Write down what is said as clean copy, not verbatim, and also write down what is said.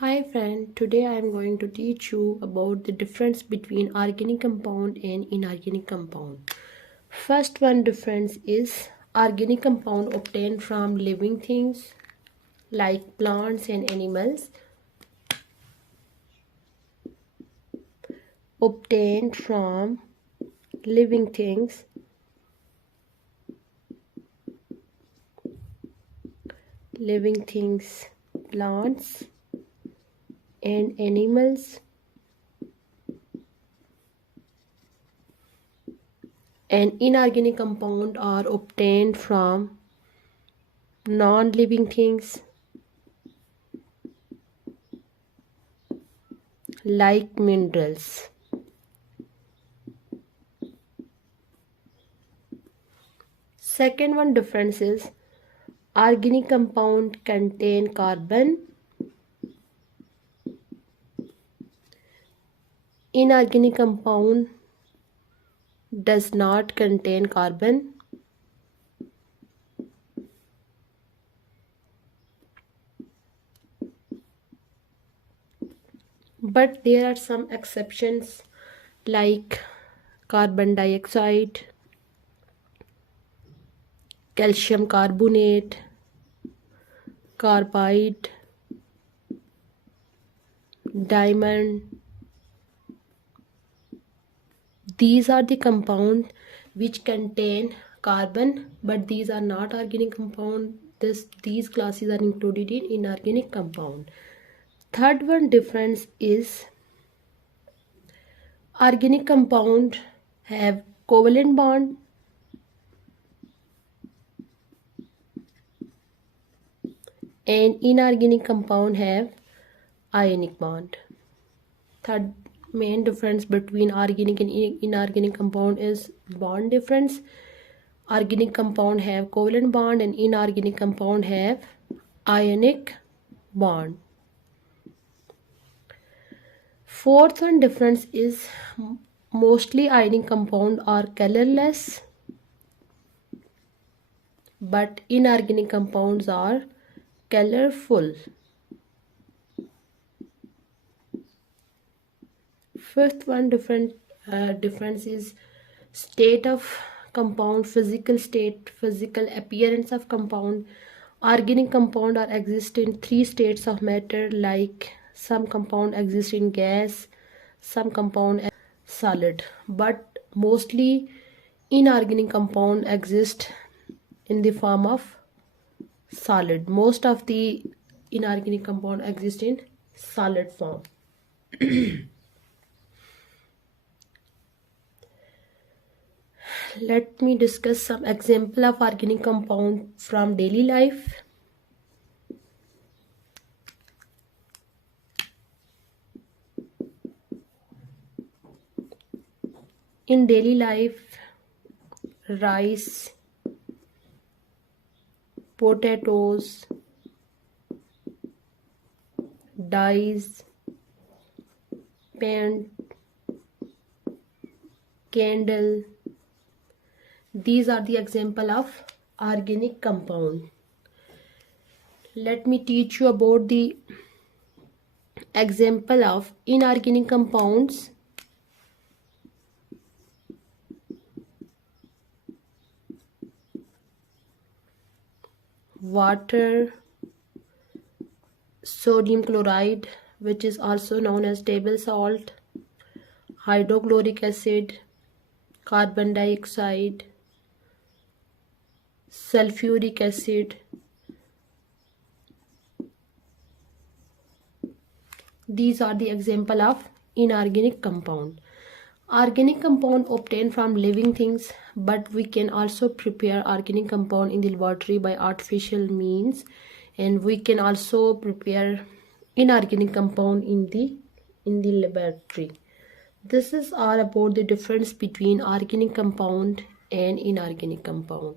Hi friend, today I am going to teach you about the difference between organic compound and inorganic compound. First one difference is organic compound obtained from living things like plants and animals. Obtained from living things plants and animals. And inorganic compound are obtained from non-living things like minerals. Second one difference is organic compound contain carbon. Inorganic compound does not contain carbon. But there are some exceptions like carbon dioxide, calcium carbonate, carbide, diamond. These are the compounds which contain carbon, but these are not organic compound. These classes are included in inorganic compound. Third one difference is organic compound have covalent bond and inorganic compound have ionic bond. Third main difference between organic and inorganic compound is bond difference. Organic compound have covalent bond and inorganic compound have ionic bond. Fourth one difference is mostly ionic compound are colorless, but inorganic compounds are colorful. Fifth one difference is state of compound, physical state, physical appearance of compound. Organic compound are exist in three states of matter, like some compound exist in gas, some compound solid, but mostly inorganic compound exist in the form of solid. Most of the inorganic compound exist in solid form. Let me discuss some example of organic compound from daily life. In daily life, rice, potatoes, dyes, paint, candle. These are the example of organic compound. Let me teach you about the example of inorganic compounds. Water, sodium chloride, which is also known as table salt, hydrochloric acid, carbon dioxide, sulfuric acid. These are the example of inorganic compound. Organic compound obtained from living things, but we can also prepare organic compound in the laboratory by artificial means, and we can also prepare inorganic compound in the laboratory. This is all about the difference between organic compound and inorganic compound.